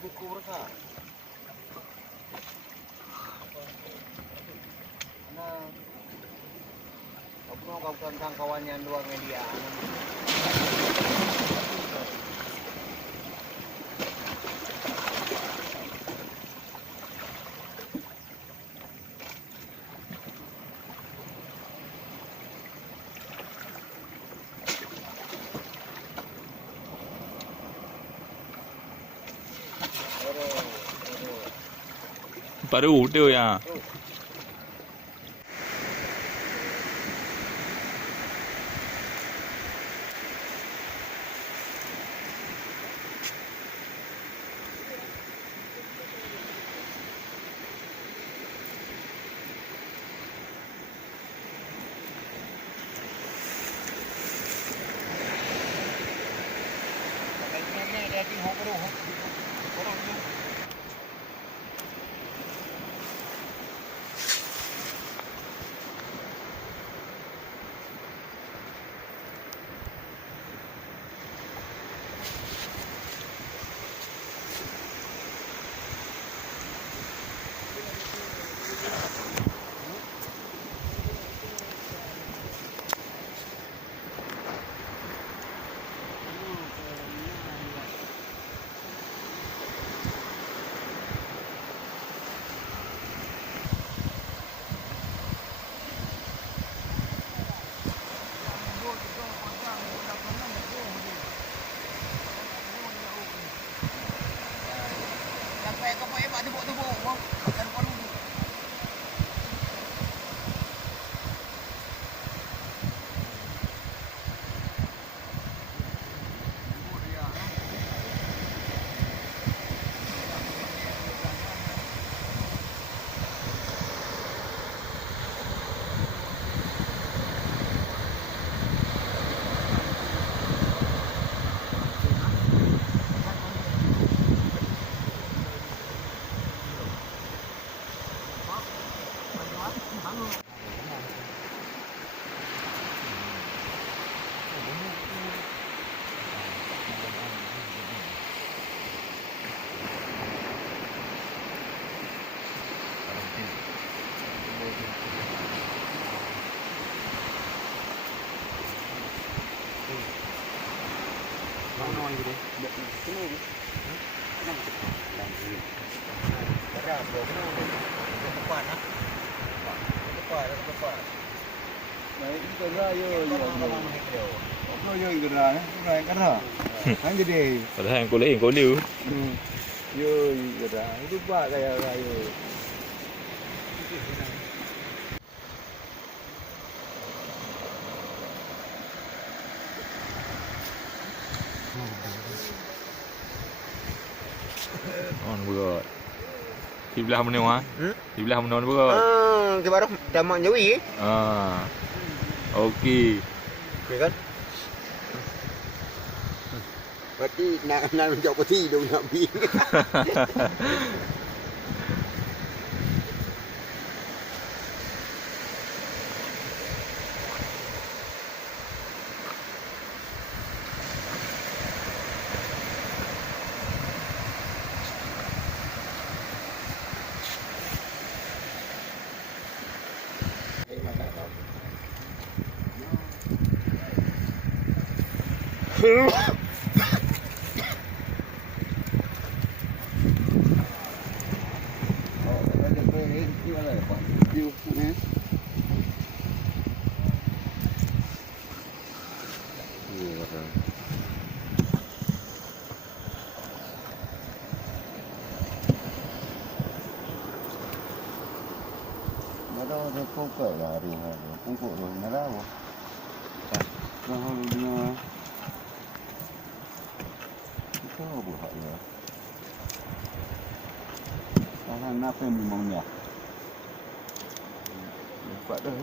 buku rasa. Nah, aku mau tentang kawannya luar media. Baru udah ya. Padahal yang kulit yang kulit. Yo, gerak. Itu pak kayak kayu. On buat. Di belah mana wah? Di belah mana buat? Ke baru damak Jawi. Okey. Okey kan? Berarti nak menjauh peti dong nak bi. Ada pokok lah hari hari. Pokok tu merah. Kalau dia itu buat ya. Sekarang apa yang memangnya? Buat dah.